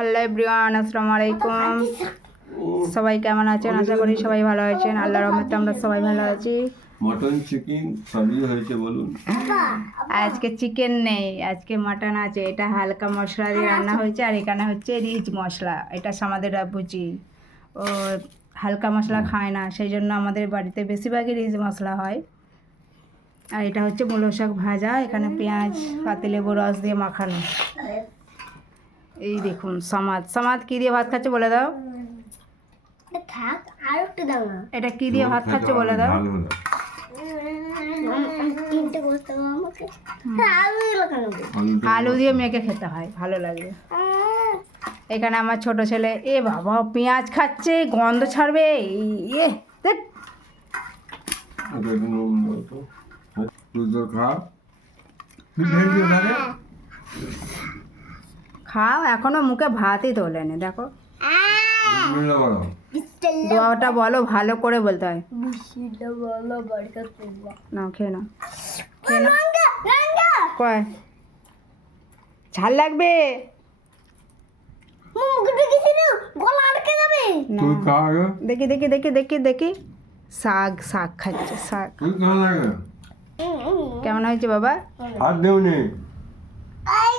Hello everyone, আসসালামু আলাইকুম। সবাই কেমন আছেন? আশা করি সবাই ভালো আছেন। আল্লাহর রহমতে আমরা সবাই ভালো আছি। মটন চিকেন সবই হয়েছে বলুন। আজকে চিকেন নেই, আজকে মাটন আছে। এটা হালকা মশলা দিয়ে রান্না হয়েছে, আর এখানে হচ্ছে রিচ মশলা। এটা আমাদের বুঝি ও হালকা মশলা খায় না, সেই জন্য আমাদের বাড়িতে বেশিরভাগই রিচ মশলা হয়। আর এটা হচ্ছে মূলো শাক ভাজা, এখানে পেঁয়াজ পাতিলেবু রস দিয়ে মাখানো। এই দেখুন সামাদ। সামাদ কি দিয়ে ভাত খাচ্ছে বলে দাও? এটা কি দিয়ে ভাত খাচ্ছে বলে দাও? আলু দিয়ে মেখে খেতে হয়, ভালো লাগে। এখানে আমার ছোট ছেলে, এ বাবা পেঁয়াজ খাচ্ছে, গন্ধ ছাড়বে। ইয়ে দেখ। খাও, এখনো মুখে ভাতই তোলেনি। দেখো দোয়াটা বলো, ভালো করে বলতে হয়। না খেয়ে না, খেয়ে না। কয় ঝাল লাগবে? দেখি দেখি দেখি দেখি দেখি। শাক শাক খাচ্ছে, শাক কেমন হয়েছে বাবা? হাত দেওনি।